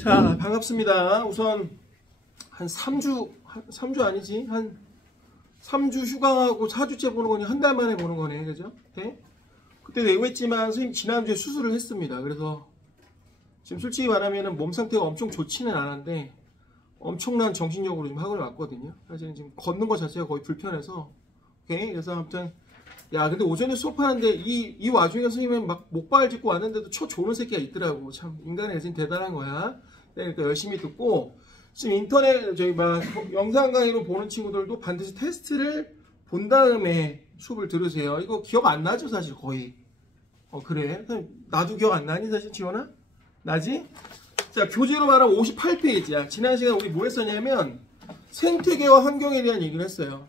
자, 반갑습니다. 우선 한 3주 아니지? 한 3주 휴강하고 4주째 보는 거니 한 달 만에 보는 거네. 그죠? 네? 그때 예고했지만 선생님 지난주에 수술을 했습니다. 그래서 지금 솔직히 말하면 몸 상태가 엄청 좋지는 않은데 엄청난 정신력으로 지금 학원을 왔거든요. 사실은 지금 걷는 것 자체가 거의 불편해서. 오케이? 그래서 아무튼 야, 근데 오전에 수업하는데 이 와중에 선생님은 막 목발 짚고 왔는데도 초 좋은 새끼가 있더라고. 참 인간의 애진 대단한 거야. 그러니까 열심히 듣고 지금 인터넷 저희 막 영상 강의로 보는 친구들도 반드시 테스트를 본 다음에 수업을 들으세요. 이거 기억 안 나죠, 사실 거의. 그래. 나도 기억 안 나니 사실 지원아? 나지? 자, 교재로 말하면 58페이지야. 지난 시간에 우리 뭐 했었냐면 생태계와 환경에 대한 얘기를 했어요.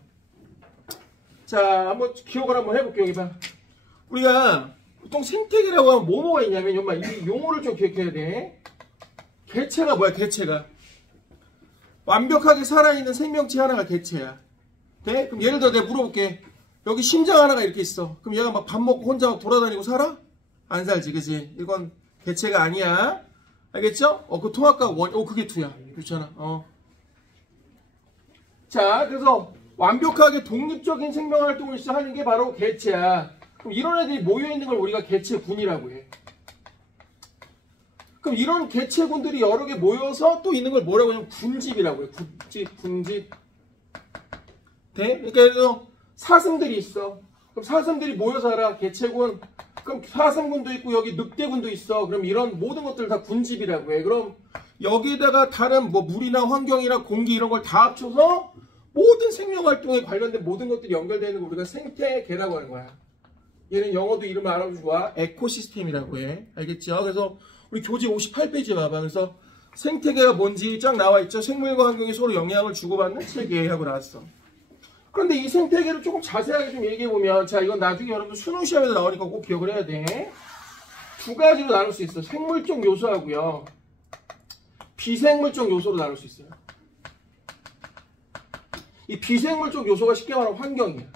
자, 한번 기억을 한번 해볼게요. 여기 봐. 우리가 보통 생태계라고 하면 뭐가 있냐면 이 용어를 좀 기억해야 돼. 개체가 뭐야? 개체가 완벽하게 살아있는 생명체 하나가 개체야. 돼? 그럼 예를 들어 내가 물어볼게. 여기 심장 하나가 이렇게 있어. 그럼 얘가 막 밥 먹고 혼자 돌아다니고 살아? 안 살지, 그지? 이건 개체가 아니야. 알겠죠? 그 통합과 그게 2야. 그렇잖아. 자, 그래서 완벽하게 독립적인 생명활동을 하는 게 바로 개체야. 그럼 이런 애들이 모여있는 걸 우리가 개체군이라고 해. 그럼 이런 개체군들이 여러 개 모여서 또 있는 걸 뭐라고 하냐면 군집이라고 해. 군집. 돼? 그러니까 그래서 사슴들이 있어. 그럼 사슴들이 모여 살아. 개체군. 그럼 사슴군도 있고 여기 늑대군도 있어. 그럼 이런 모든 것들 다 군집이라고 해. 그럼 여기에다가 다른 뭐 물이나 환경이나 공기 이런 걸 다 합쳐서 모든 생명활동에 관련된 모든 것들이 연결되는 거 우리가 생태계라고 하는 거야. 얘는 영어도 이름을 알아도 좋아. 에코시스템이라고 해. 알겠죠? 그래서 우리 교재 58페이지 봐봐. 그래서 생태계가 뭔지 쫙 나와 있죠. 생물과 환경이 서로 영향을 주고받는 체계 하고 나왔어. 그런데 이 생태계를 조금 자세하게 좀 얘기해보면, 자, 이건 나중에 여러분 수능 시험에도 나오니까 꼭 기억을 해야 돼. 2가지로 나눌 수 있어. 생물적 요소하고요. 비생물적 요소로 나눌 수 있어요. 이 비생물적 요소가 쉽게 말하면 환경이야.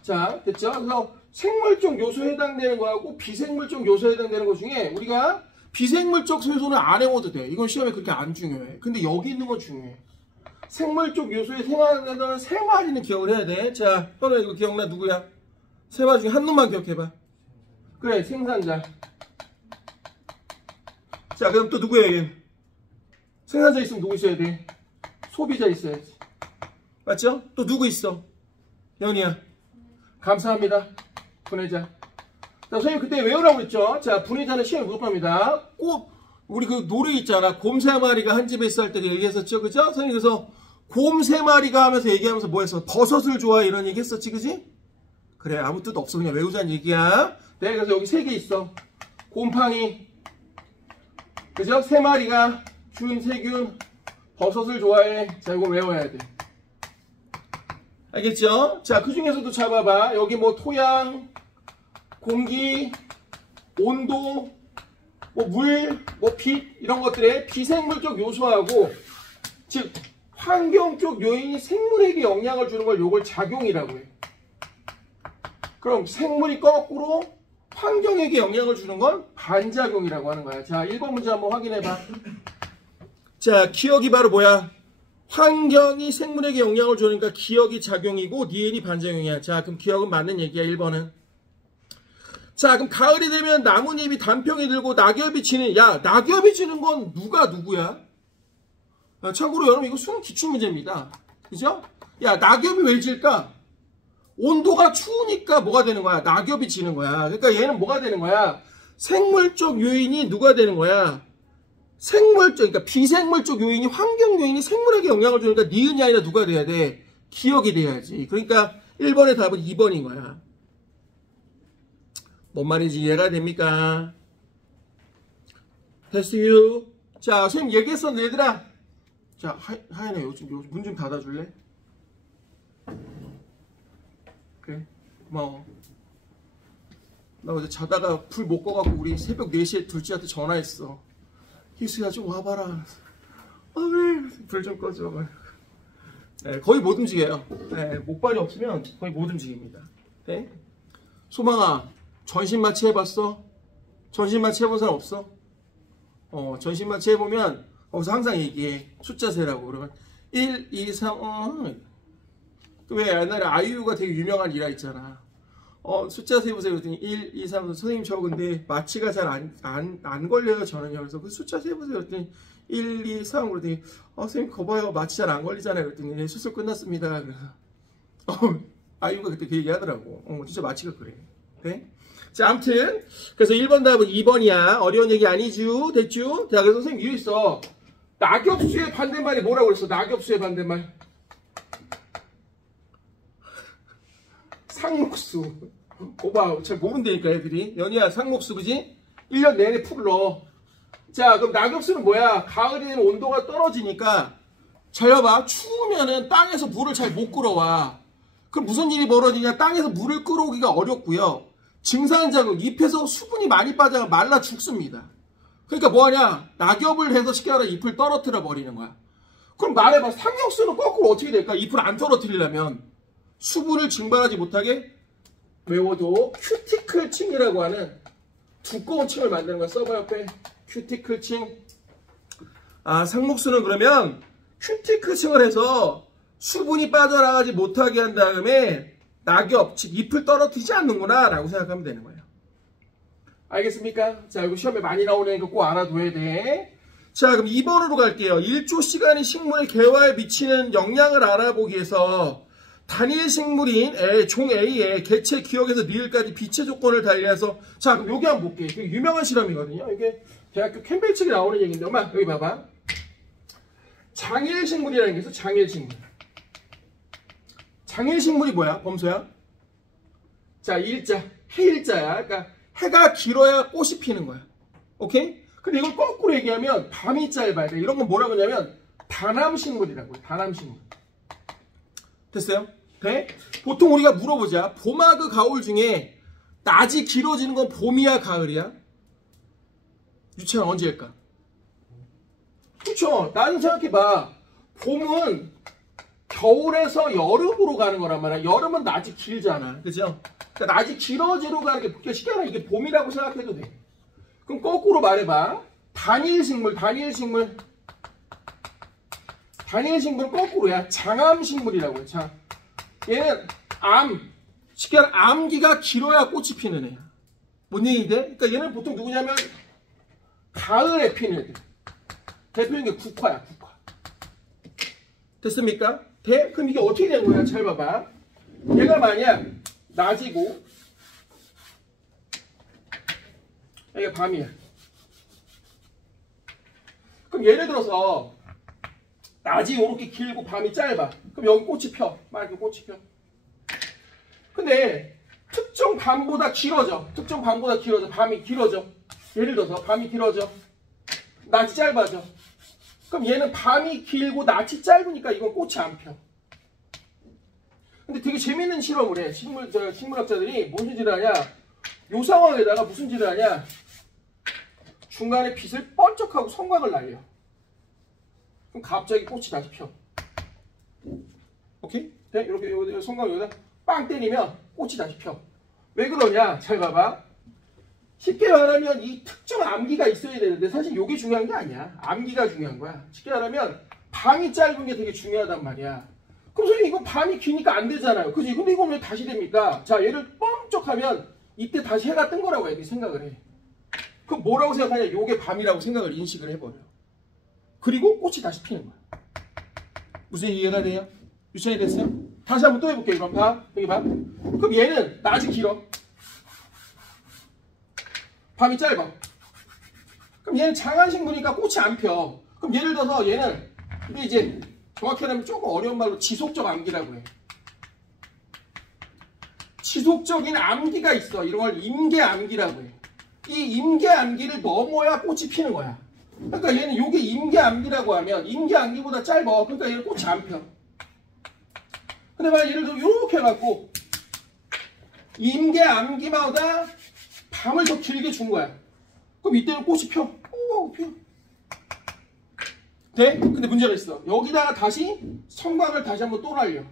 자, 됐죠? 그래서 생물적 요소에 해당되는 거하고 비생물적 요소에 해당되는 것 중에 우리가 비생물적 요소는 안 해워도 돼. 이건 시험에 그렇게 안 중요해. 근데 여기 있는 건 중요해. 생물적 요소에 생활하는 3마리는 기억을 해야 돼. 자, 현우 이거 기억나? 누구야? 3마리 중에 한 놈만 기억해봐. 그래, 생산자. 자, 그럼 또 누구야, 얘? 생산자 있으면 누구 있어야 돼? 소비자 있어야지. 맞죠? 또 누구 있어? 연이야. 감사합니다. 분해자. 자, 선생님 그때 외우라고 했죠? 자, 분해자는 시험에 무조건입니다. 꼭 우리 그 노래 있잖아. 곰 3마리가 한 집에 있을 때 얘기했었죠? 그죠? 선생님 그래서 곰 3마리가 하면서 얘기하면서 뭐 했어? 버섯을 좋아해 이런 얘기 했었지, 그지? 그래, 아무 뜻 없어. 그냥 외우자는 얘기야. 네, 그래서 여기 3개 있어. 곰팡이. 그죠? 3마리가 주인 세균 버섯을 좋아해. 자, 이거 외워야 돼. 알겠죠? 자, 그 중에서도 잡아봐. 여기 뭐 토양, 공기, 온도, 뭐 물, 뭐 빛 이런 것들의 비생물적 요소하고 즉 환경적 요인이 생물에게 영향을 주는 걸 요걸 작용이라고 해. 그럼 생물이 거꾸로 환경에게 영향을 주는 건 반작용이라고 하는 거야. 자, 1번 문제 한번 확인해봐. 자, 기억이 바로 뭐야? 환경이 생물에게 영향을 주니까 기억이 작용이고 니은이 반작용이야. 자, 그럼 기억은 맞는 얘기야. 1번은. 자, 그럼 가을이 되면 나뭇잎이 단평이 들고 낙엽이 지는, 야, 낙엽이 지는 건 누구야? 참고로 여러분 이거 수능 기출문제입니다. 그죠? 야, 낙엽이 왜 질까? 온도가 추우니까 뭐가 되는 거야? 낙엽이 지는 거야. 그러니까 얘는 뭐가 되는 거야? 생물적 요인이 누가 되는 거야? 그러니까 비생물적 요인이 환경 요인이 생물에게 영향을 주니까 니은이 아니라 누가 돼야 돼? 기억이 돼야지. 그러니까 1번의 답은 2번인 거야. 뭔 말인지 이해가 됩니까? 됐어요. 자, 선생님 얘기했어, 얘들아. 자, 하연아, 요즘 문 좀 닫아줄래? 그래, 고마워. 나 어제 자다가 불 못 꺼갖고 우리 새벽 4시에 둘째한테 전화했어. 희수야 좀 와봐라. 왜? 불 좀 꺼줘. 네, 거의 못 움직여요. 네, 목발이 없으면 거의 못 움직입니다. 네? 소망아, 전신 마취 해봤어? 전신 마취 해본 사람 없어? 전신마취 해보면 거기서 항상 얘기해. 숫자 세라고. 그러면 1, 2, 3, 왜 옛날에 아이유가 되게 유명한 일화 있잖아. 숫자 세보세요. 그랬더니 1, 2, 3, 선생님 저 근데 마취가 잘 안 걸려요 저는요. 그래서 그 숫자 세보세요. 그랬더니 1, 2, 3 그랬더니 선생님 거봐요 마취 잘 안 걸리잖아요. 그랬더니 네, 수술 끝났습니다. 그래서 아이유가 그때 그 얘기 하더라고. 진짜 마취가 그래. 네? 자, 아무튼 그래서 1번 답은 2번이야. 어려운 얘기 아니죠. 됐죠? 자, 그래서 선생님 이유 있어. 낙엽수의 반대말이 뭐라고 그랬어? 낙엽수의 반대말. 상록수. 거봐, 잘 모른다니까 애들이. 연희야, 상록수 그지? 1년 내내 풀러. 자, 그럼 낙엽수는 뭐야? 가을이 되면 온도가 떨어지니까 잘 봐봐. 추우면은 땅에서 물을 잘 못 끌어와. 그럼 무슨 일이 벌어지냐? 땅에서 물을 끌어오기가 어렵고요. 증산자극, 잎에서 수분이 많이 빠져 말라 죽습니다. 그러니까 뭐하냐? 낙엽을 해서 쉽게 말해 잎을 떨어뜨려 버리는 거야. 그럼 말해봐. 상록수는 거꾸로 어떻게 될까? 잎을 안 떨어뜨리려면 수분을 증발하지 못하게 외워도 큐티클 층이라고 하는 두꺼운 층을 만드는 거야. 써봐 옆에. 큐티클 층. 상록수는 그러면 큐티클 층을 해서 수분이 빠져나가지 못하게 한 다음에 낙엽, 즉 잎을 떨어뜨리지 않는구나 라고 생각하면 되는 거예요. 알겠습니까? 자, 이거 시험에 많이 나오니까 꼭 알아둬야 돼. 자, 그럼 2번으로 갈게요. 1조 시간이 식물의 개화에 미치는 영향을 알아보기 위해서 단일 식물인 종 A의 개체 기억에서 리을까지 빛의 조건을 달리해서 자, 그럼 여기 한번 볼게요. 이게 유명한 실험이거든요. 이게 대학교 캠벨 측에 나오는 얘기인데 엄마 여기 봐봐. 장일 식물이라는 게 있어. 장일 식물. 장일 식물이 뭐야? 범소야? 자, 일자. 해일자야. 그러니까 해가 길어야 꽃이 피는 거야. 오케이? 근데 이걸 거꾸로 얘기하면 밤이 짧아야 돼. 이런 건 뭐라고 하냐면 다남식물이라고 해. 다남식물. 됐어요? 돼? 보통 우리가 물어보자. 봄하고 그 가을 중에 낮이 길어지는 건 봄이야 가을이야? 유치원 언제일까? 그렇죠. 나는 생각해봐. 봄은 겨울에서 여름으로 가는 거란 말이야. 여름은 낮이 길잖아. 그죠? 그러니까 낮이 길어지러 가는 게 쉽게 말하면 이게 봄이라고 생각해도 돼. 그럼 거꾸로 말해봐. 단일식물. 단일식물은 거꾸로야. 장암식물이라고 해. 자, 얘는 쉽게 말하면 암기가 길어야 꽃이 피는 애야. 뭔 얘기 돼? 그러니까 얘는 보통 누구냐면 가을에 피는 애들. 대표적인 게 국화야. 국화. 됐습니까? 그럼 이게 어떻게 되는 거야? 잘 봐봐. 얘가 만약 낮이고 이게 밤이야. 그럼 예를 들어서 낮이 이렇게 길고 밤이 짧아. 그럼 여기 꽃이 펴. 막 이렇게 꽃이 펴. 근데 특정 밤보다 길어져. 특정 밤보다 길어져. 밤이 길어져. 예를 들어서 밤이 길어져. 낮이 짧아져. 그럼 얘는 밤이 길고 낮이 짧으니까 이건 꽃이 안 펴. 근데 되게 재밌는 실험을 해. 식물학자들이 무슨 짓을 하냐. 요 상황에다가 무슨 짓을 하냐. 중간에 빛을 번쩍하고 성광을 날려. 그럼 갑자기 꽃이 다시 펴. 오케이? 네? 이렇게 성광 여기다 빵 때리면 꽃이 다시 펴. 왜 그러냐? 잘 봐봐. 쉽게 말하면 이 특정 암기가 있어야 되는데 사실 이게 중요한 게 아니야. 암기가 중요한 거야. 쉽게 말하면 밤이 짧은 게 되게 중요하단 말이야. 그럼 선생님 이거 밤이 기니까 안 되잖아요. 그지? 근데 이건 왜 다시 됩니까? 자, 얘를 뻥쩍하면 이때 다시 해가 뜬 거라고 애들이 생각을 해. 그럼 뭐라고 생각하냐? 요게 밤이라고 생각을 인식을 해버려. 그리고 꽃이 다시 피는 거야. 무슨 이해가 돼요? 유치원이 됐어요? 다시 한번 또 해볼게요. 그럼 봐. 여기 봐. 그럼 얘는 낮이 길어. 밤이 짧아. 그럼 얘는 장한식물이니까 꽃이 안 펴. 그럼 예를 들어서 얘는 근데 이제 정확히 하면 조금 어려운 말로 지속적 암기라고 해. 지속적인 암기가 있어. 이런 걸 임계암기라고 해. 이 임계암기를 넘어야 꽃이 피는 거야. 그러니까 얘는 요게 임계암기라고 하면 임계암기보다 짧아. 그러니까 얘는 꽃이 안 펴. 근데 만약 예를 들어 이렇게 해갖고 임계암기마다 밤을 더 길게 준 거야. 그럼 이때는 꽃이 펴. 오, 펴. 돼? 근데 문제가 있어. 여기다가 다시 성광을 다시 한번 또 날려.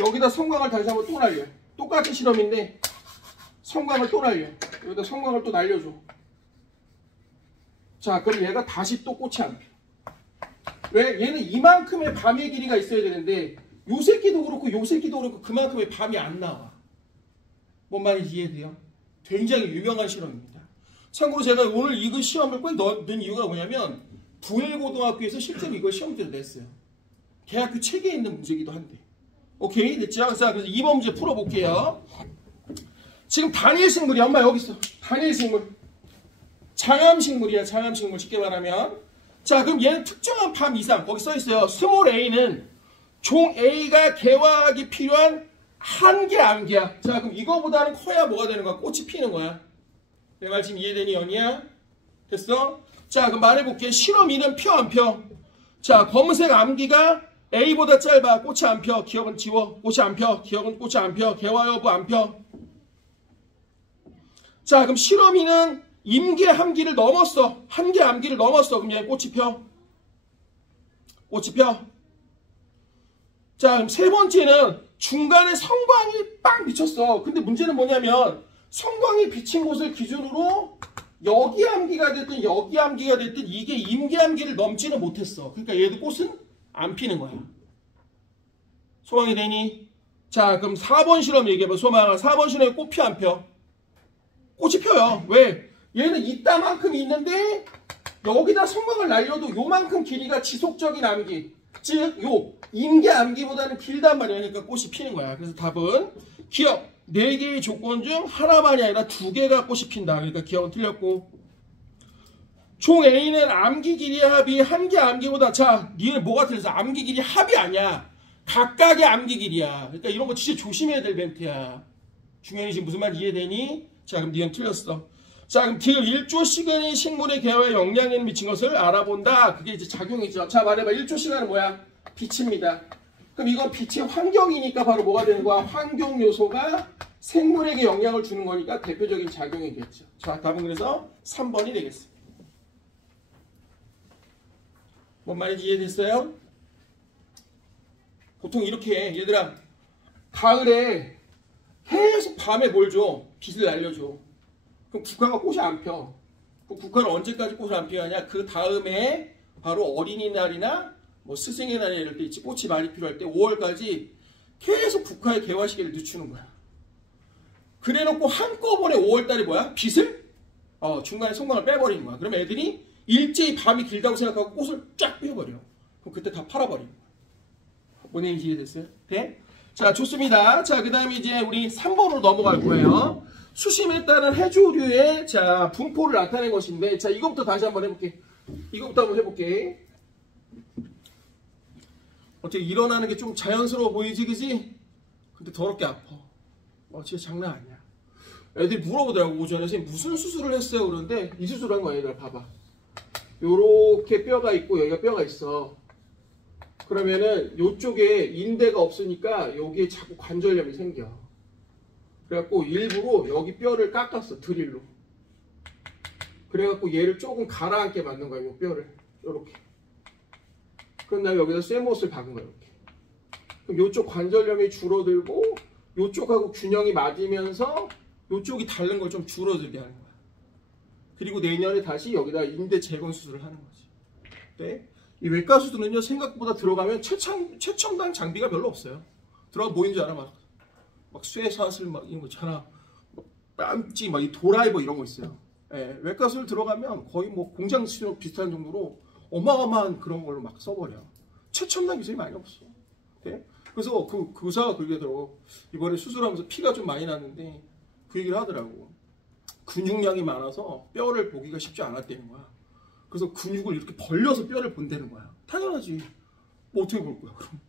여기다 성광을 다시 한번 또 날려. 똑같은 실험인데 성광을 또 날려. 여기다 성광을 또 날려줘. 자, 그럼 얘가 다시 또 꽃이 안 펴. 왜? 얘는 이만큼의 밤의 길이가 있어야 되는데 요 새끼도 그렇고 요 새끼도 그렇고 그만큼의 밤이 안 나와. 뭔 말인지 이해돼요? 굉장히 유명한 실험입니다. 참고로 제가 오늘 이거 시험을 꼭 넣은 이유가 뭐냐면 부엘고등학교에서 실제로 이걸 시험지로 냈어요. 대학교 책에 있는 문제이기도 한데. 오케이? 됐죠? 자, 그래서 2번 문제 풀어볼게요. 지금 단일식물이야. 엄마 여기 있어. 단일식물. 장암식물이야. 장암식물 쉽게 말하면. 자, 그럼 얘는 특정한 밤 이상 거기 써있어요. 스몰 a는 종 A가 개화하기 필요한 한개 암기야. 자, 그럼 이거보다는 커야 뭐가 되는 거야? 꽃이 피는 거야. 내 말 지금 이해되니 연이야? 됐어? 자, 그럼 말해볼게. 실험 2는 펴 안 펴? 자, 검은색 암기가 A보다 짧아. 꽃이 안 펴. 기억은 지워. 꽃이 안 펴. 기억은 꽃이 안 펴. 개화 여부 안 펴. 자, 그럼 실험 2는 임계 함기를 넘었어. 한계 암기를 넘었어. 그럼 얘 꽃이 펴. 꽃이 펴. 자, 그럼 세 번째는 중간에 성광이 빵 비쳤어. 근데 문제는 뭐냐면 성광이 비친 곳을 기준으로 여기 암기가 됐든 여기 암기가 됐든 이게 임계 암기를 넘지는 못했어. 그러니까 얘도 꽃은 안 피는 거야. 소망이 되니? 자, 그럼 4번 실험 얘기해봐. 소망아, 4번 실험에 꽃 피 안 펴? 꽃이 펴요. 왜? 얘는 이따만큼이 있는데 여기다 성광을 날려도 요만큼 길이가 지속적인 암기, 즉 요 임계 암기보다는 길단 말이야. 그러니까 꽃이 피는 거야. 그래서 답은 기억 4개의 조건 중 하나만이 아니라 2개가 꽃이 핀다. 그러니까 기억은 틀렸고, 총 A는 암기 길이의 합이 한개 암기보다, 자, 니는 뭐가 틀렸어? 암기 길이 합이 아니야. 각각의 암기 길이야. 그러니까 이런 거 진짜 조심해야 될 멘트야. 중현이 지금 무슨 말 이해되니? 자, 그럼 니는 틀렸어. 자, 그럼 디귿 1조 시간이 식물의 개화에 영향을 미친 것을 알아본다. 그게 이제 작용이죠. 자, 말해봐. 1조 시간은 뭐야? 빛입니다. 그럼 이건 빛의 환경이니까 바로 뭐가 되는 거야? 환경 요소가 생물에게 영향을 주는 거니까 대표적인 작용이겠죠. 자, 답은 그래서 3번이 되겠습니다. 뭔 말인지 이해됐어요? 보통 이렇게 얘들아, 가을에 계속 밤에 뭘 줘? 빛을 날려줘. 그럼 국화가 꽃이 안 펴. 그럼 국화는 언제까지 꽃을 안 피우냐? 그 다음에 바로 어린이날이나 뭐 스승의 날 이럴 때 있지. 꽃이 많이 필요할 때 5월까지 계속 국화의 개화 시기를 늦추는 거야. 그래놓고 한꺼번에 5월달에 뭐야? 빛을? 중간에 성광을 빼버리는 거야. 그러면 애들이 일제히 밤이 길다고 생각하고 꽃을 쫙 피워버려. 그럼 그때 다 팔아버리는 거야. 뭔 얘기인지 이해됐어요? 네? 자, 좋습니다. 자, 그 다음에 이제 우리 3번으로 넘어갈 거예요. 수심에 따른 해조류의 자 분포를 나타낸 것인데, 자, 이것부터 다시 한번 해볼게. 이것부터 한번 해볼게. 어떻게 일어나는 게 좀 자연스러워 보이지, 그지? 근데 더럽게 아파. 진짜 장난 아니야. 애들이 물어보더라고, 오전에. 선생님 무슨 수술을 했어요? 그러는데 이 수술을 한 거야. 얘들아, 봐봐. 요렇게 뼈가 있고 여기가 뼈가 있어. 그러면은 요쪽에 인대가 없으니까 여기에 자꾸 관절염이 생겨. 그래갖고 일부러 여기 뼈를 깎았어, 드릴로. 그래갖고 얘를 조금 가라앉게 만든 거야, 요 뼈를. 요렇게. 그런 다음에 여기다 쇠못을 박은 거야, 이렇게. 그럼 요쪽 관절염이 줄어들고 요쪽하고 균형이 맞으면서 요쪽이 닳는 걸 좀 줄어들게 하는 거야. 그리고 내년에 다시 여기다 인대 재건 수술을 하는 거지. 네? 이 외과 수술은요, 생각보다 들어가면 최첨단 장비가 별로 없어요. 들어가면 뭐인 줄 알아? 막 쇠사슬 막 이런 거 있잖아. 뺨찌 막 이 도라이버 이런 거 있어요. 예, 외과 수술 들어가면 거의 뭐 공장 수술 비슷한 정도로 어마어마한 그런 걸로 막 써버려. 최첨단 기술이 많이 없어. 네? 그래서 그 의사가 그러더라고. 이번에 수술하면서 피가 좀 많이 났는데 그 얘기를 하더라고. 근육량이 많아서 뼈를 보기가 쉽지 않았다는 거야. 그래서 근육을 이렇게 벌려서 뼈를 본다는 거야. 당연하지. 뭐 어떻게 볼 거야, 그럼?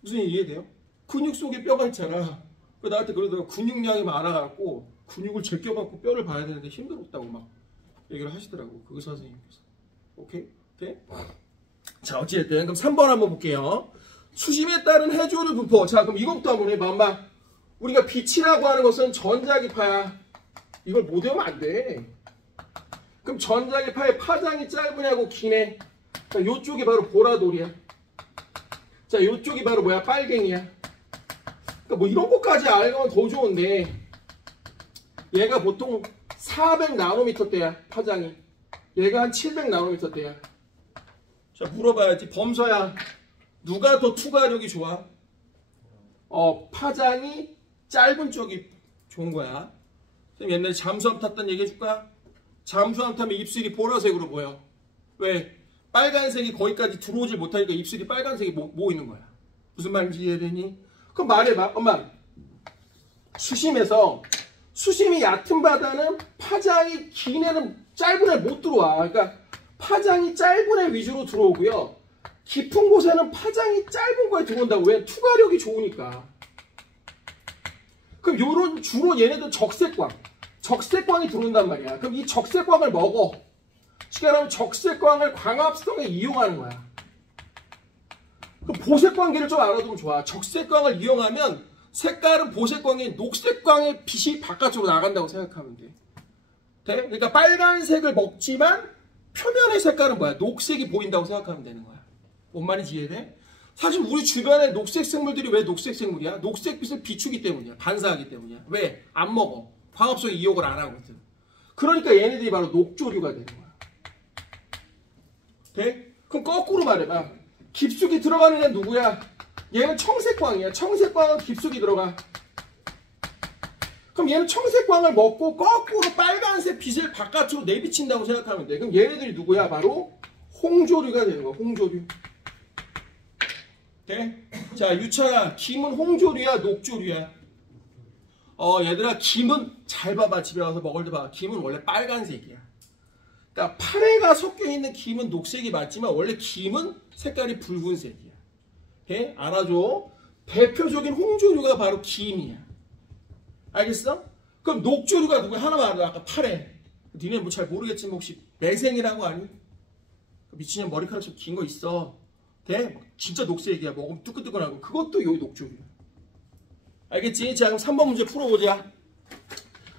무슨 얘기 이해돼요? 근육 속에 뼈가 있잖아. 나한테 그러더라고. 근육량이 많아갖고 근육을 제껴갖고 뼈를 봐야 되는데 힘들었다고 막 얘기를 하시더라고, 그 의사 선생님께서. 오케이? 네? 자, 어찌됐든 그럼 3번 한번 볼게요. 수심에 따른 해조류 분포. 자, 그럼 이것부터 한번 해봐. 엄마, 우리가 빛이라고 하는 것은 전자기파야. 이걸 못 외우면 안 돼. 그럼 전자기파의 파장이 짧으냐고 기네. 자, 요쪽이 바로 보라돌이야. 자, 요쪽이 바로 뭐야? 빨갱이야. 그러니까 뭐 이런 것까지 알면 더 좋은데, 얘가 보통 400 나노미터대야, 파장이. 얘가 한 700나노미터대야. 자, 물어봐야지. 범서야, 누가 더 투과력이 좋아? 파장이 짧은 쪽이 좋은 거야. 선생님 옛날에 잠수함 탔던 얘기 해줄까? 잠수함 타면 입술이 보라색으로 보여. 왜? 빨간색이 거기까지 들어오질 못하니까 입술이 빨간색이 모이는 거야. 무슨 말인지 이해되니? 그럼 말해봐. 엄마, 수심에서 수심이 얕은 바다는 파장이 긴 애는 짧은 애 못 들어와. 그러니까 파장이 짧은 애 위주로 들어오고요. 깊은 곳에는 파장이 짧은 거에 들어온다고. 왜? 투과력이 좋으니까. 그럼 요런 주로 얘네들 적색광이 들어온단 말이야. 그럼 이 적색광을 먹어. 쉽게 말하면 적색광을 광합성에 이용하는 거야. 그럼 보색광계를 좀 알아두면 좋아. 적색광을 이용하면 색깔은 보색광이 녹색광의 빛이 바깥쪽으로 나간다고 생각하면 돼. 그러니까 빨간색을 먹지만 표면의 색깔은 뭐야? 녹색이 보인다고 생각하면 되는 거야. 뭔 말인지 이해돼? 사실 우리 주변에 녹색 생물들이 왜 녹색 생물이야? 녹색빛을 비추기 때문이야. 반사하기 때문이야. 왜? 안 먹어. 광합성에 이용을 안 하거든. 그러니까 얘네들이 바로 녹조류가 되는 거야. 돼? 그럼 거꾸로 말해봐. 깊숙이 들어가는 애 누구야? 얘는 청색광이야. 청색광은 깊숙이 들어가. 그럼 얘는 청색광을 먹고 거꾸로 빨간색 빛을 바깥으로 내비친다고 생각하면 돼. 그럼 얘네들이 누구야? 바로 홍조류가 되는 거야. 홍조류. 돼? 자, 유차야, 김은 홍조류야, 녹조류야? 얘들아, 김은 잘 봐봐. 집에 와서 먹을 때 봐. 김은 원래 빨간색이야. 그러니까 파래가 섞여있는 김은 녹색이 맞지만 원래 김은 색깔이 붉은색이야. 돼? 알아줘. 대표적인 홍조류가 바로 김이야. 알겠어? 그럼 녹조류가 누구야? 하나만 알아. 아까 파래. 니네 뭐 잘 모르겠지만 혹시 매생이라고 아니? 미친년 머리카락처럼 긴 거 있어. 돼? 진짜 녹색이야. 먹으면 뜨끈뜨끈하고. 그것도 여기 녹조류야. 알겠지? 자, 그럼 3번 문제 풀어보자.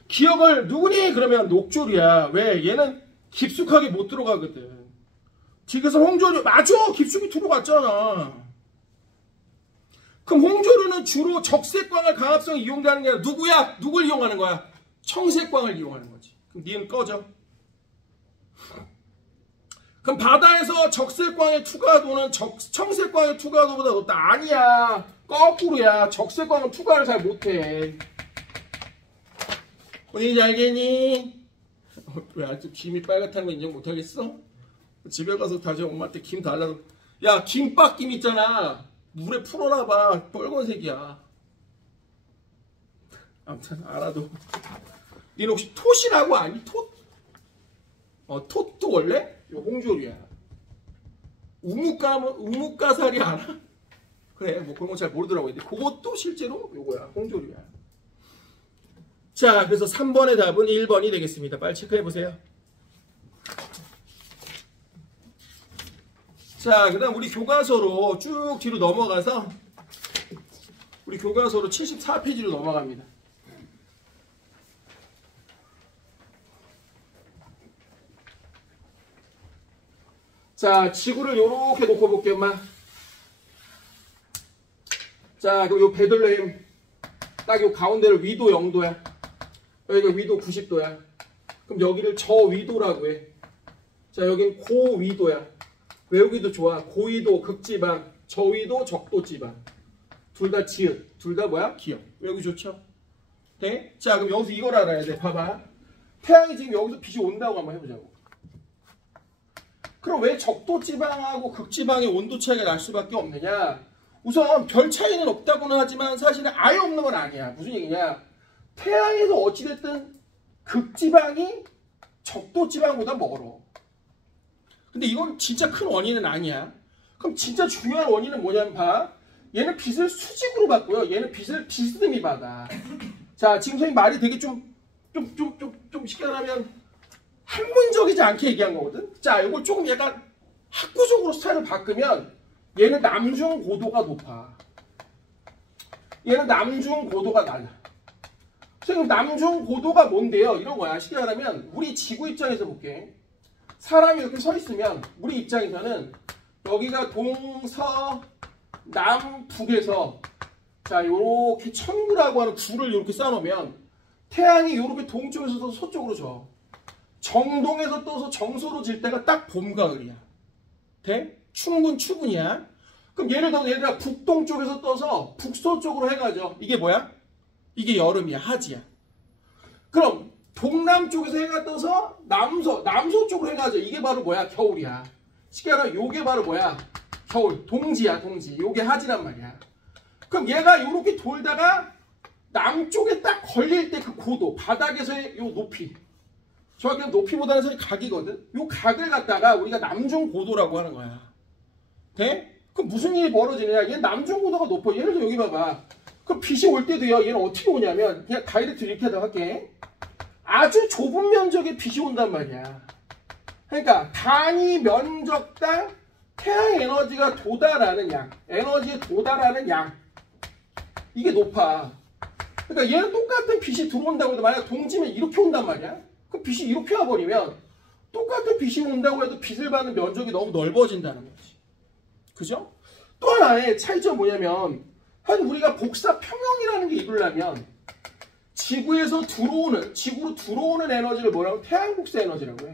기억을 누구니? 그러면 녹조류야. 왜? 얘는 깊숙하게 못 들어가거든. 지그서 홍조류 맞아. 깊숙이 들어갔잖아. 그럼 홍조류는 주로 적색광을 광합성에 이용하는 게 아니라 누구야? 누굴 이용하는 거야? 청색광을 이용하는 거지. 그럼 니는 꺼져. 그럼 바다에서 적색광의 투과도는 청색광의 투과도보다 높다. 아니야. 거꾸로야. 적색광은 투과를 잘 못해. 본인이 알겠니? 왜 아직도 김이 빨갛다는 거 인정 못하겠어? 집에 가서 다시 엄마한테 김 달라고. 야, 김밥김 있잖아. 물에 풀어놔봐. 빨간색이야. 아무튼 알아도. 니는 혹시 톳이라고 아니? 톳? 톳도 원래 요 홍조류야. 우뭇가사리 알아? 그래, 뭐 그런 거 잘 모르더라고. 근데 그것도 실제로 요거야. 홍조류야. 자, 그래서 3번의 답은 1번이 되겠습니다. 빨리 체크해보세요. 자, 그 다음 우리 교과서로 쭉 뒤로 넘어가서 우리 교과서로 74페이지로 넘어갑니다. 자, 지구를 요렇게 놓고 볼게요, 엄마. 자, 그럼 요 베들레헴 딱 요 가운데를 위도 0도야. 여기가 위도 90도야. 그럼 여기를 저위도라고 해. 자, 여긴 고위도야. 외우기도 좋아. 고위도 극지방, 저위도 적도지방. 둘 다 지읒. 둘 다 뭐야? 기억. 외우기 좋죠? 네? 자, 그럼 여기서 이걸 알아야 돼. 봐봐. 태양이 지금 여기서 빛이 온다고 한번 해보자고. 그럼 왜 적도지방하고 극지방의 온도 차이가 날 수밖에 없느냐? 우선 별 차이는 없다고는 하지만 사실은 아예 없는 건 아니야. 무슨 얘기냐? 태양에서 어찌됐든 극지방이 적도지방보다 멀어. 근데 이건 진짜 큰 원인은 아니야. 그럼 진짜 중요한 원인은 뭐냐면 봐. 얘는 빛을 수직으로 받고요. 얘는 빛을 비스듬히 받아. 자, 지금 선생님 말이 되게 좀 쉽게 말하면 학문적이지 않게 얘기한 거거든. 자, 이걸 조금 약간 학구적으로 스타일을 바꾸면 얘는 남중 고도가 높아. 얘는 남중 고도가 낮아. 선생님 남중 고도가 뭔데요? 이런 거야. 쉽게 말하면 우리 지구 입장에서 볼게. 사람이 이렇게 서 있으면 우리 입장에서는 여기가 동서남북에서 자, 요렇게 천구라고 하는 줄을 이렇게 쌓아놓으면 태양이 요렇게 동쪽에서 서쪽으로 져. 정동에서 떠서 정서로 질 때가 딱 봄, 가을이야. 돼? 충분이야. 그럼 예를 들어 얘가 북동쪽에서 떠서 북서쪽으로 해가죠. 이게 뭐야? 이게 여름이야. 하지야. 그럼 동남쪽에서 해가 떠서 남서쪽으로 해가죠. 이게 바로 뭐야? 겨울이야. 쉽게 말하면 요게 바로 뭐야? 겨울. 동지야, 동지. 요게 하지란 말이야. 그럼 얘가 요렇게 돌다가 남쪽에 딱 걸릴 때 그 고도, 바닥에서의 요 높이. 정확히 높이보다는 사실 각이거든. 요 각을 갖다가 우리가 남중고도라고 하는 거야. 돼? 그럼 무슨 일이 벌어지느냐? 얘는 남중고도가 높아. 예를 들어 여기 봐봐. 그럼 빛이 올 때도요. 얘는 어떻게 오냐면 그냥 다이렉트 이렇게 하다 할게. 아주 좁은 면적에 빛이 온단 말이야. 그러니까 단위 면적당 태양 에너지가 도달하는 양, 에너지에 도달하는 양, 이게 높아. 그러니까 얘는 똑같은 빛이 들어온다고 해도 만약 동지면 이렇게 온단 말이야. 그 빛이 이렇게 와버리면 똑같은 빛이 온다고 해도 빛을 받는 면적이 너무 넓어진다는 거지. 그죠? 또 하나의 차이점 뭐냐면 한 우리가 복사 평형이라는 게 이루려면 지구로 들어오는 에너지를 뭐라고? 태양 복사 에너지라고 해.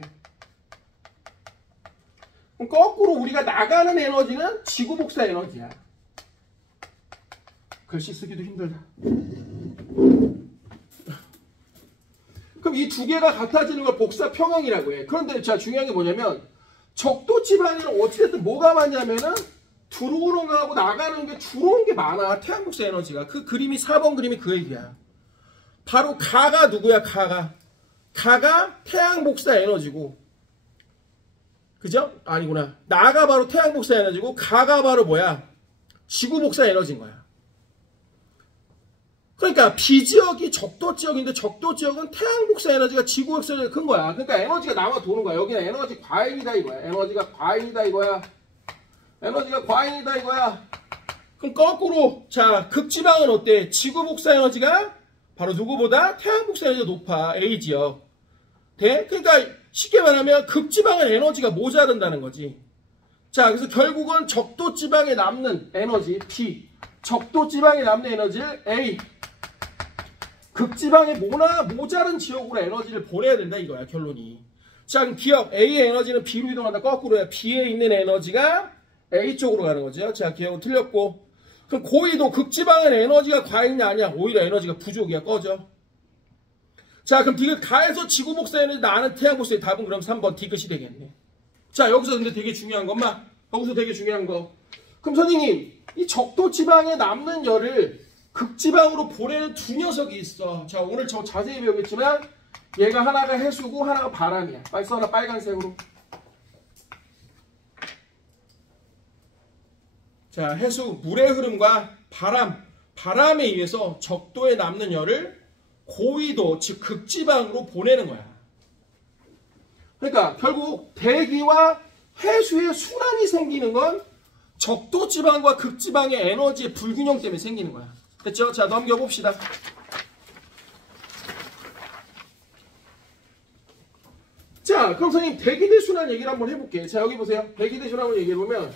그럼 거꾸로 우리가 나가는 에너지는 지구 복사 에너지야. 글씨 쓰기도 힘들다. 그럼 이 두 개가 같아지는 걸 복사 평형이라고 해. 그런데 자, 중요한 게 뭐냐면 적도 지방에는 어찌됐든 뭐가 많냐면은 들어오는 거하고 나가는 게 들어오는 게 많아. 태양 복사 에너지가. 그 그림이 4번 그림이 그 얘기야. 바로 가가 누구야? 가가 태양 복사 에너지고, 그죠? 아니구나. 나가 바로 태양 복사 에너지고 가가 바로 뭐야? 지구 복사 에너지인 거야. 그러니까 비지역이 적도 지역인데 적도 지역은 태양 복사 에너지가 지구 복사 에너지가 큰 거야. 그러니까 에너지가 남아 도는 거야. 여기는 에너지 과잉이다 이거야. 에너지가 과잉이다 이거야. 에너지가 과잉이다 이거야. 그럼 거꾸로 자, 극지방은 어때? 지구 복사 에너지가 바로 누구보다 태양 복사 에너지가 높아. A지역. 돼? 그러니까 쉽게 말하면 극지방은 에너지가 모자른다는 거지. 자, 그래서 결국은 적도 지방에 남는 에너지 B, 적도 지방에 남는 에너지를 A, 극지방에 모자른 지역으로 에너지를 보내야 된다 이거야, 결론이. 자, 그럼 기억 A의 에너지는 B로 이동한다. 거꾸로야. B에 있는 에너지가 A 쪽으로 가는 거죠. 자, 기억은 틀렸고. 그럼 고위도 극지방은 에너지가 과잉이 아니야. 오히려 에너지가 부족이야. 꺼져. 자, 그럼 디귿 가에서 지구 복사 에너지 나는 태양 복사의 답은 그럼 3번 디귿이 되겠네. 자, 여기서 근데 되게 중요한 것만. 여기서 되게 중요한 거. 그럼 선생님, 이 적도 지방에 남는 열을 극지방으로 보내는 두 녀석이 있어. 자, 오늘 저 자세히 배우겠지만 얘가 하나가 해수고 하나가 바람이야. 빨리 써라, 빨간색으로. 자, 해수, 물의 흐름과 바람에 의해서 적도에 남는 열을 고위도, 즉 극지방으로 보내는 거야. 그러니까 결국 대기와 해수의 순환이 생기는 건 적도 지방과 극지방의 에너지의 불균형 때문에 생기는 거야. 됐죠? 자, 넘겨봅시다. 자, 그럼 선생님 대기대 순환 얘기를 한번 해볼게. 자, 여기 보세요. 대기대 순환 한번 얘기해보면,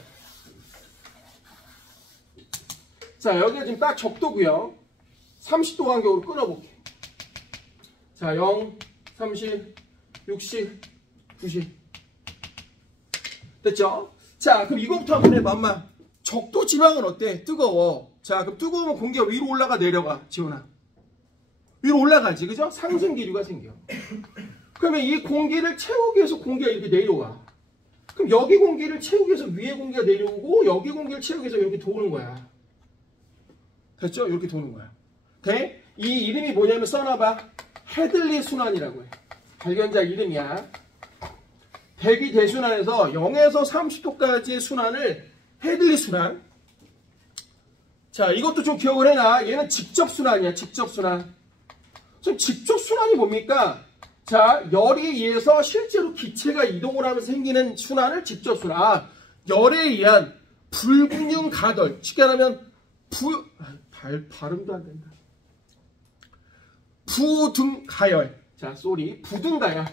자, 여기가 지금 딱 적도고요. 30도 간격으로 끊어볼게. 자, 0, 30, 60, 90. 됐죠? 자, 그럼 이거부터 한번 해봐. 엄마, 적도 지방은 어때? 뜨거워. 자, 그럼 뜨거우면 공기가 위로 올라가 내려가? 지훈아, 위로 올라가지, 그죠? 상승 기류가 생겨. 그러면 이 공기를 채우기 위해서 공기가 이렇게 내려와. 그럼 여기 공기를 채우기 위해서 위에 공기가 내려오고 여기 공기를 채우기 위해서 이렇게 도는 거야. 됐죠? 이렇게 도는 거야. 돼? 이 이름이 뭐냐면 써놔봐. 헤들리 순환이라고 해. 발견자 이름이야. 대기 대순환에서 0에서 30도까지의 순환을 헤들리 순환. 자, 이것도 좀 기억을 해놔. 얘는 직접순환이야. 직접순환. 그럼 직접순환이 뭡니까? 자, 열에 의해서 실제로 기체가 이동을 하면서 생기는 순환을 직접순환. 열에 의한 불균형 가덜. 쉽게 말하면 발음도 안 된다. 부등가열. 자, 부등가열.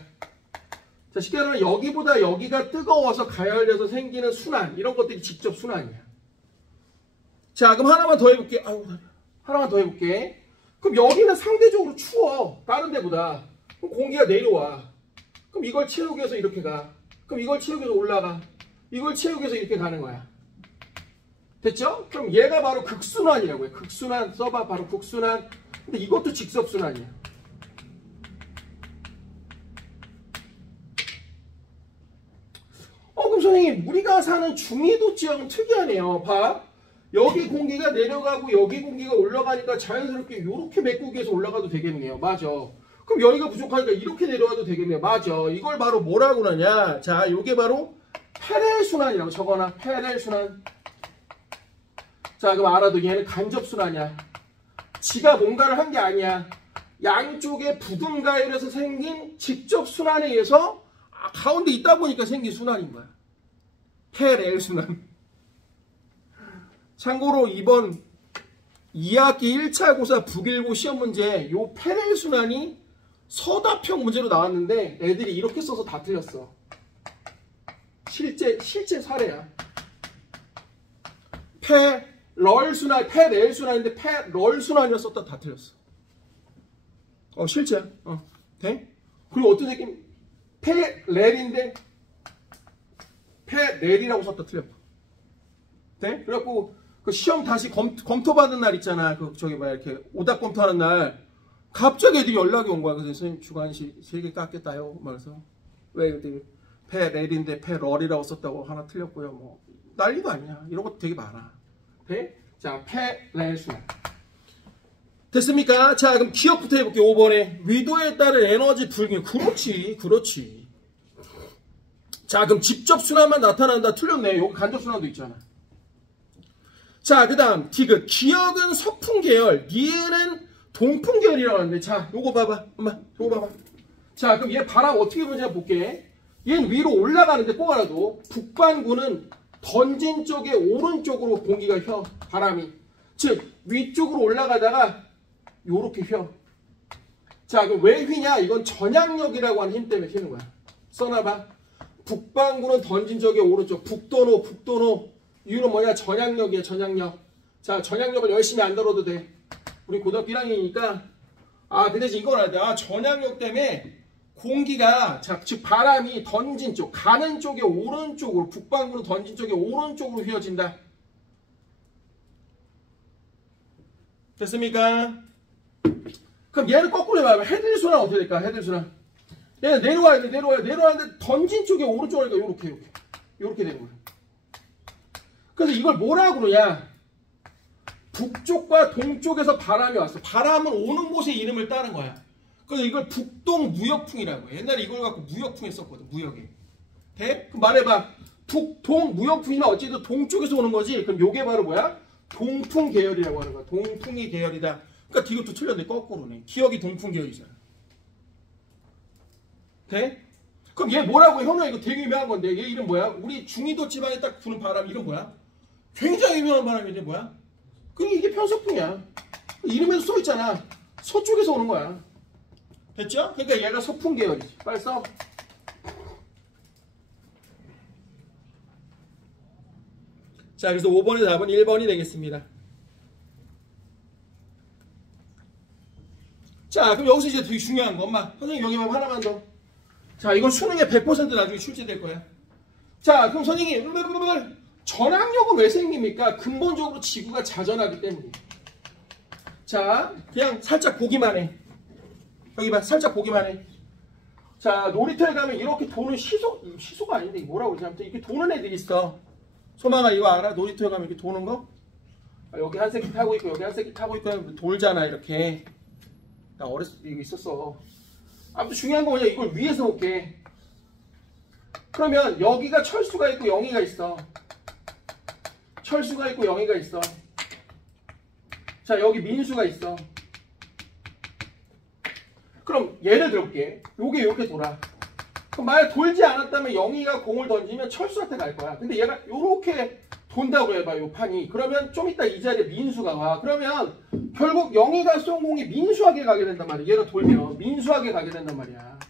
자, 쉽게 말하면 여기보다 여기가 뜨거워서 가열돼서 생기는 순환. 이런 것들이 직접순환이야. 자, 그럼 하나만 더 해볼게. 하나만 더 해볼게. 그럼 여기는 상대적으로 추워. 다른 데보다. 그럼 공기가 내려와. 그럼 이걸 채우기 위해서 이렇게 가. 그럼 이걸 채우기 위해서 올라가. 이걸 채우기 위해서 이렇게 가는 거야. 됐죠? 그럼 얘가 바로 극순환이라고 해. 극순환 써봐. 바로 극순환. 근데 이것도 직접순환이야. 그럼 선생님 우리가 사는 중위도 지역은 특이하네요. 봐. 여기 공기가 내려가고 여기 공기가 올라가니까 자연스럽게 이렇게 메꾸기에서 올라가도 되겠네요. 맞아. 그럼 여기가 부족하니까 이렇게 내려가도 되겠네요. 맞아. 이걸 바로 뭐라고 하냐. 자, 요게 바로 페렐순환이라고 적어놔. 페렐순환. 자, 그럼 알아도 얘는 간접순환이야. 지가 뭔가를 한 게 아니야. 양쪽에 부등가열에서 생긴 직접순환에 의해서 가운데 있다 보니까 생긴 순환인 거야. 페렐순환. 참고로 이번 2학기 1차 고사 북일고 시험 문제 요 페렐순환이 서답형 문제로 나왔는데 애들이 이렇게 써서 다 틀렸어. 실제 사례야. 페렐순환, 페렐순환인데 페렐순환이었었다 다 틀렸어. 실제야. 돼? 그리고 어떤 새끼 페렐인데 페렐이라고 썼다 틀렸어. 돼? 그래갖고 그 시험 다시 검토받은 날 있잖아. 저기 이렇게 오답 검토하는 날 갑자기 애들이 연락이 온 거야. 그래서 선생님 주관시 3개 깎겠다요. 말해서 왜 그때 페렐인데 페럴이라고 썼다고 하나 틀렸고요. 뭐 난리도 아니야. 이런 것도 되게 많아. 돼? 자, 페렐순환. 됐습니까? 자, 그럼 기억부터 해볼게요. 5번에 위도에 따른 에너지 불균형. 그렇지. 자, 그럼 직접순환만 나타난다. 틀렸네. 여기 간접순환도 있잖아. 자, 그 다음 디귿. 기억은 서풍 계열, 니에는 동풍 계열이라고 하는데, 자, 요거 봐봐. 엄마, 요거 봐봐. 자, 그럼 얘 바람 어떻게 보는지 한번 볼게. 얘는 위로 올라가는데 꼭 알아도 북반구는 던진 쪽에 오른쪽으로 공기가 휘어. 바람이. 즉 위쪽으로 올라가다가 요렇게 휘어. 자, 그럼 왜 휘냐? 이건 전향력이라고 하는 힘 때문에 휘는 거야. 써놔봐. 북반구는 던진 쪽에 오른쪽. 북도노. 이유는 뭐냐? 전향력이야. 전향력. 자, 전향력을 열심히 안 다뤄도 돼. 우리 고등학교 1학년이니까 그 대신 이걸 알아야 돼. 전향력 때문에 공기가, 자, 즉 바람이 던진 쪽, 가는 쪽에 오른쪽으로, 북반구는 던진 쪽에 오른쪽으로 휘어진다. 됐습니까? 그럼 얘는 거꾸로 해봐요. 헤들순환 어떻게 될까? 헤들순환. 얘는 내려와야 돼. 던진 쪽에 오른쪽으로 하니까 요렇게 되는 거야. 그래서 이걸 뭐라고 그러냐? 북쪽과 동쪽에서 바람이 왔어. 바람은 오는 곳의 이름을 따는 거야. 그래서 이걸 북동 무역풍이라고 해. 옛날에 이걸 갖고 무역풍 했었거든. 무역에. 돼? 그럼 말해봐. 북동 무역풍이면 어쨌든 동쪽에서 오는 거지. 그럼 요게 바로 뭐야? 동풍 계열이라고 하는 거야. 동풍이 계열이다. 그러니까 이것도 틀렸네. 거꾸로네. 기억이 동풍 계열이잖아. 돼? 그럼 얘 뭐라고 해? 형아 이거 되게 유명한 건데. 얘 이름 뭐야? 우리 중위도 지방에 딱 부는 바람 이름 뭐야? 굉장히 유명한 바람인데 뭐야? 그게 이게 편서풍이야. 이름에도 써 있잖아. 서쪽에서 오는 거야. 됐죠? 그러니까 얘가 서풍 계열이지. 빨리 써. 자, 그래서 5번의 답은 1번이 되겠습니다. 자, 그럼 여기서 이제 되게 중요한 거. 엄마, 선생님 여기 보면 하나만 더. 자, 이건 수능에 100% 나중에 출제될 거야. 자, 그럼 선생님, 전항력은 왜 생깁니까? 근본적으로 지구가 자전하기 때문이에요. 자, 그냥 살짝 보기만 해. 여기 봐, 살짝 보기만 해. 자, 놀이터에 가면 이렇게 도는 시소가 아닌데, 뭐라고 그러지? 아무튼 이렇게 도는 애들이 있어. 소망아, 이거 알아? 놀이터에 가면 이렇게 도는 거? 여기 한 새끼 타고 있고, 여기 한 새끼 타고 있고, 돌잖아, 이렇게. 나 어렸을 때 이거 있었어. 아무튼 중요한 거 뭐냐, 이걸 위에서 볼게. 그러면 여기가 철수가 있고 영희가 있어. 철수가 있고 영희가 있어. 자, 여기 민수가 있어. 그럼 예를 들어볼게. 요게 이렇게 돌아. 그럼 만약 돌지 않았다면 영희가 공을 던지면 철수한테 갈 거야. 근데 얘가 요렇게 돈다고 해봐, 요 판이. 그러면 좀 이따 이 자리에 민수가 와. 그러면 결국 영희가 쏜 공이 민수에게 가게 된단 말이야. 얘가 돌면 민수에게 가게 된단 말이야.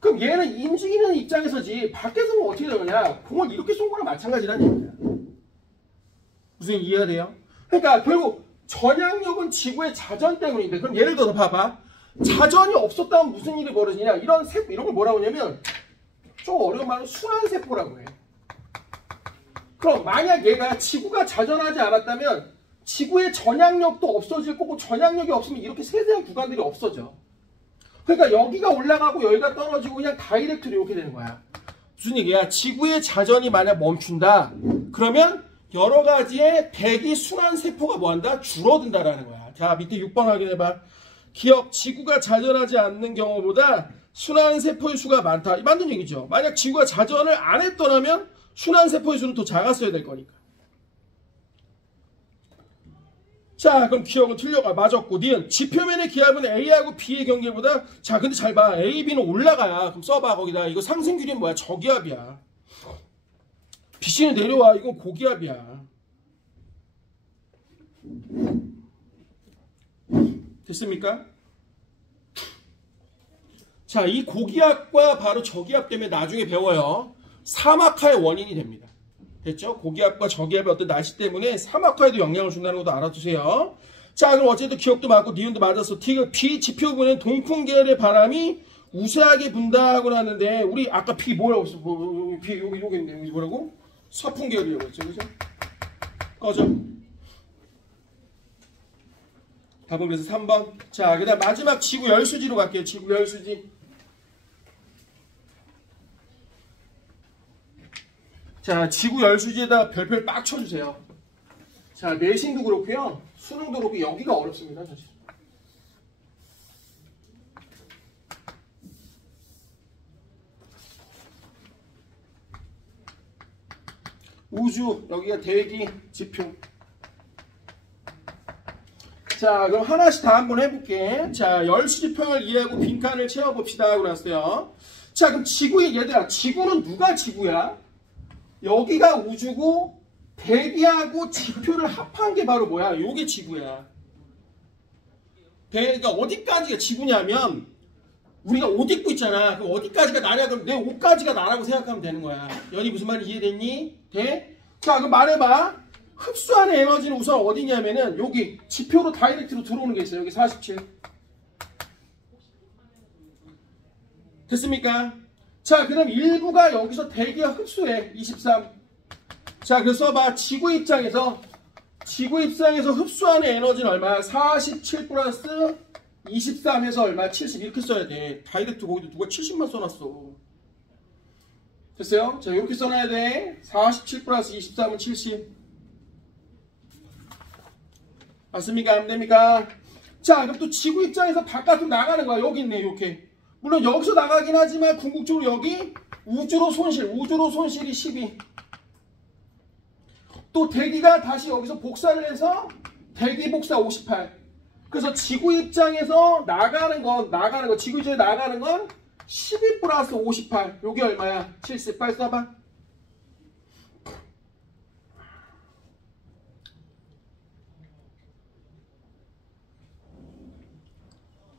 그럼 얘는 움직이는 입장에서지 밖에서 보면 어떻게 되느냐? 공을 이렇게 쏜 거랑 마찬가지라는 얘기야. 무슨 이해가 돼요? 그러니까 결국 전향력은 지구의 자전 때문인데, 그럼 예를 들어서 봐봐. 자전이 없었다면 무슨 일이 벌어지냐? 이런 걸 뭐라고 하냐면 좀 어려운 말로 순환세포라고 해. 그럼 만약 얘가 지구가 자전하지 않았다면 지구의 전향력도 없어질 거고 전향력이 없으면 이렇게 세세한 구간들이 없어져. 그러니까 여기가 올라가고 여기가 떨어지고 그냥 다이렉트로 이렇게 되는 거야. 무슨 얘기야? 지구의 자전이 만약 멈춘다. 그러면 여러 가지의 대기 순환세포가 뭐한다? 줄어든다라는 거야. 자, 밑에 6번 확인해봐. 기억, 지구가 자전하지 않는 경우보다 순환세포의 수가 많다. 맞는 얘기죠. 만약 지구가 자전을 안 했더라면 순환세포의 수는 더 작았어야 될 거니까. 자, 그럼 기억은 틀려가. 맞았고, 니은. 지표면의 기압은 A하고 B의 경계보다, 자, 근데 잘 봐. A, B는 올라가야. 그럼 써봐, 거기다. 이거 상승률이 뭐야? 저기압이야. BC는 내려와. 이건 고기압이야. 됐습니까? 자, 이 고기압과 바로 저기압 때문에 나중에 배워요. 사막화의 원인이 됩니다. 됐죠? 고기압과 저기압의 어떤 날씨 때문에 사막화에도 영향을 준다는 것도 알아두세요. 자, 그럼 어쨌든 기억도 맞고 니은도 맞았어. B 지표부는 동풍계열의 바람이 우세하게 분다고 하는데 우리 아까 B 뭐라고 했어? B 여기 있네. 여기 뭐라고? 서풍계열이라고 했죠. 그죠? 꺼져. 답은 그래서 3번. 자, 그 다음 마지막 지구 열수지로 갈게요. 지구 열수지. 자, 지구 열수지에다 별표 빡 쳐주세요. 자, 내신도 그렇고요. 수능도 그렇고 여기가 어렵습니다. 사실. 우주, 여기가 대기, 지표. 자, 그럼 하나씩 다 한번 해볼게. 자, 열수지평을 이해하고 빈칸을 채워봅시다. 하고 났어요. 자, 그럼 지구의 얘들아, 지구는 누가 지구야? 여기가 우주고 대기하고 지표를 합한 게 바로 뭐야? 요게 지구야. 그러니까 어디까지가 지구냐면 우리가 옷 입고 있잖아. 그럼 어디까지가 나냐? 그럼 내 옷까지가 나라고 생각하면 되는 거야. 연이 무슨 말인지 이해됐니? 돼? 자, 그럼 말해봐. 흡수하는 에너지는 우선 어디냐면은 여기 지표로 다이렉트로 들어오는 게 있어요. 여기 47. 됐습니까? 자, 그럼 일부가 여기서 대기가 흡수해. 23. 자, 그래서 써봐. 지구 입장에서 흡수하는 에너지는 얼마야? 47 플러스 23 해서 얼마야? 70 이렇게 써야 돼. 다이렉트 거기도 누가 70만 써놨어. 됐어요? 자, 이렇게 써놔야 돼. 47 플러스 23은 70. 맞습니까? 안 됩니까? 자, 그럼 또 지구 입장에서 바깥으로 나가는 거야. 여기 있네, 이렇게. 물론 여기서 나가긴 하지만 궁극적으로 여기 우주로 손실이 12. 또 대기가 다시 여기서 복사를 해서 대기 복사 58. 그래서 지구 입장에서 나가는 거 지구 입장에 나가는 건 12 플러스 58. 요게 얼마야? 70. 빨리 써봐.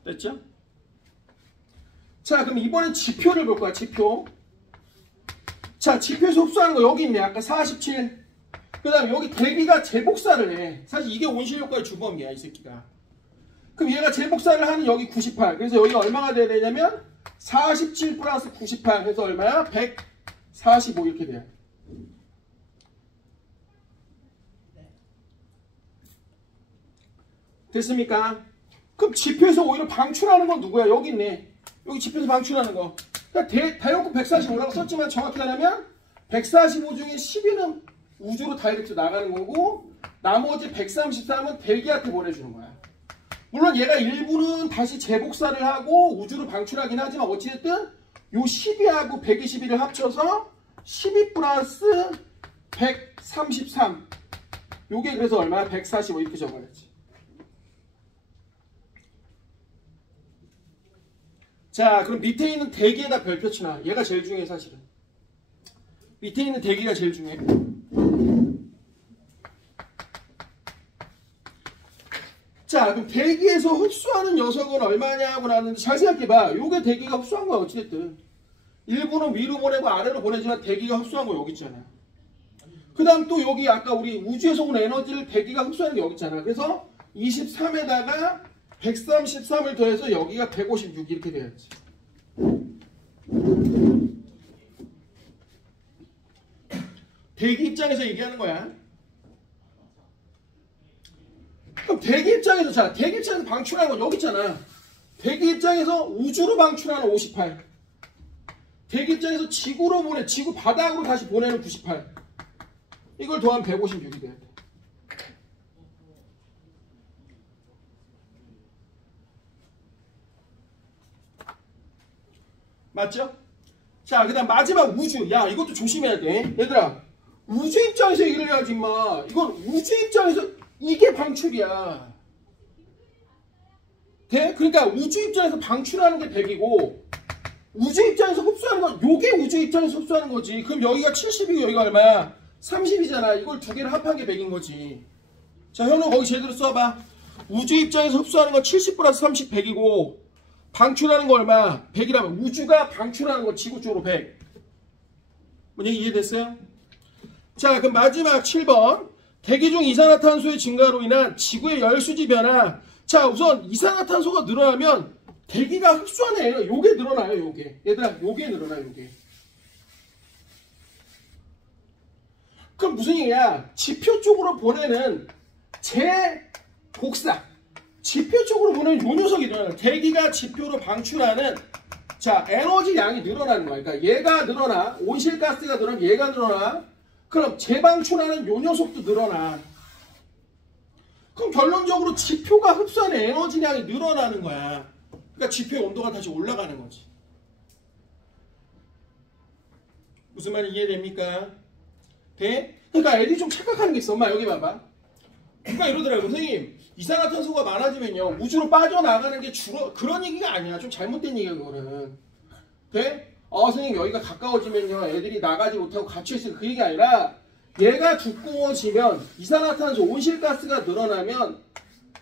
됐죠? 자, 그럼 이번엔 지표를 볼 거야. 지표. 자, 지표에서 흡수하는 거 여기 있네. 아까 47. 그 다음에 여기 대기가 재복사를 해. 사실 이게 온실효과의 주범이야, 이 새끼가. 그럼 얘가 재복사를 하는 여기 98. 그래서 여기가 얼마가 돼야 되냐면 47 플러스 98 해서 얼마야? 145 이렇게 돼요. 됐습니까? 그럼 지표에서 오히려 방출하는 건 누구야? 여기 있네. 여기 지표에서 방출하는 거. 그러니까 대용급 145라고 썼지만 정확히 하려면 145 중에 10위는 우주로 다이렉트 나가는 거고 나머지 133은 대기한테 보내주는 거야. 물론 얘가 일부는 다시 재복사를 하고 우주로 방출하긴 하지만 어찌됐든 요 12하고 121을 합쳐서 12 플러스 133 요게 그래서 얼마야? 145 이렇게 적어야지. 자, 그럼 밑에 있는 대기에다 별표 치나. 얘가 제일 중요해, 사실은. 밑에 있는 대기가 제일 중요해. 자, 그럼 대기에서 흡수하는 녀석은 얼마냐고 나왔는데 잘 생각해봐. 요게 대기가 흡수한 거야, 어찌됐든. 일부는 위로 보내고 아래로 보내지만 대기가 흡수한 거 여기 있잖아. 그 다음 또 여기 아까 우리 우주에서 온 에너지를 대기가 흡수하는 게 여기 있잖아. 그래서 23에다가 133을 더해서 여기가 156 이렇게 돼야지. 대기 입장에서 얘기하는 거야. 그럼 대기 입장에서, 자, 대기 입장에서 방출하는 건 여기 있잖아. 대기 입장에서 우주로 방출하는 58. 대기 입장에서 지구로 보내, 지구 바닥으로 다시 보내는 98. 이걸 더하면 156이 돼야 돼. 맞죠? 자, 그 다음 마지막 우주. 야, 이것도 조심해야 돼. 얘들아, 우주 입장에서 얘기를 해야지, 임마. 이건 우주 입장에서 이게 방출이야. 돼? 그러니까 우주 입장에서 방출하는 게 100이고 우주 입장에서 흡수하는 건 요게 우주 입장에서 흡수하는 거지. 그럼 여기가 70이고 여기가 얼마야? 30이잖아. 이걸 두 개를 합한 게 100인 거지. 자, 현우 거기 제대로 써봐. 우주 입장에서 흡수하는 건 70 플러스 30, 100이고 방출하는 거 얼마? 100이라면 우주가 방출하는 건 지구 쪽으로 100. 뭔 얘기 이해됐어요? 자, 그럼 마지막 7번. 대기 중 이산화탄소의 증가로 인한 지구의 열수지 변화. 자, 우선 이산화탄소가 늘어나면 대기가 흡수하는 에너지, 요게 늘어나요, 요게. 얘들아, 요게 늘어나요, 요게. 그럼 무슨 얘기야? 지표 쪽으로 보내는 재복사. 지표 쪽으로 보내는 요 녀석이 늘어나요. 대기가 지표로 방출하는, 자, 에너지 양이 늘어나는 거야. 그러니까 얘가 늘어나. 온실가스가 늘어나면 얘가 늘어나. 그럼 재방출하는 요 녀석도 늘어나. 그럼 결론적으로 지표가 흡수하는 에너지량이 늘어나는 거야. 그러니까 지표의 온도가 다시 올라가는 거지. 무슨 말이 이해됩니까? 돼? 그러니까 애들이 좀 착각하는 게 있어. 엄마 여기 봐봐. 그러니까 이러더라고. 선생님, 이산화탄소가 많아지면요 우주로 빠져나가는 게 주로 그런 얘기가 아니야. 좀 잘못된 얘기야 그거는. 돼? 선생님 여기가 가까워지면요 애들이 나가지 못하고 갇혀있으니까 그 얘기 아니라 얘가 두꺼워지면 이산화탄소 온실가스가 늘어나면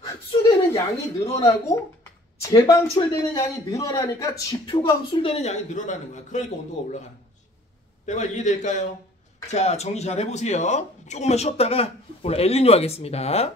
흡수되는 양이 늘어나고 재방출되는 양이 늘어나니까 지표가 흡수되는 양이 늘어나는 거야. 그러니까 온도가 올라가는 거지. 내 말 이해될까요? 자, 정리 잘 해보세요. 조금만 쉬었다가 오늘 엘니뇨 하겠습니다.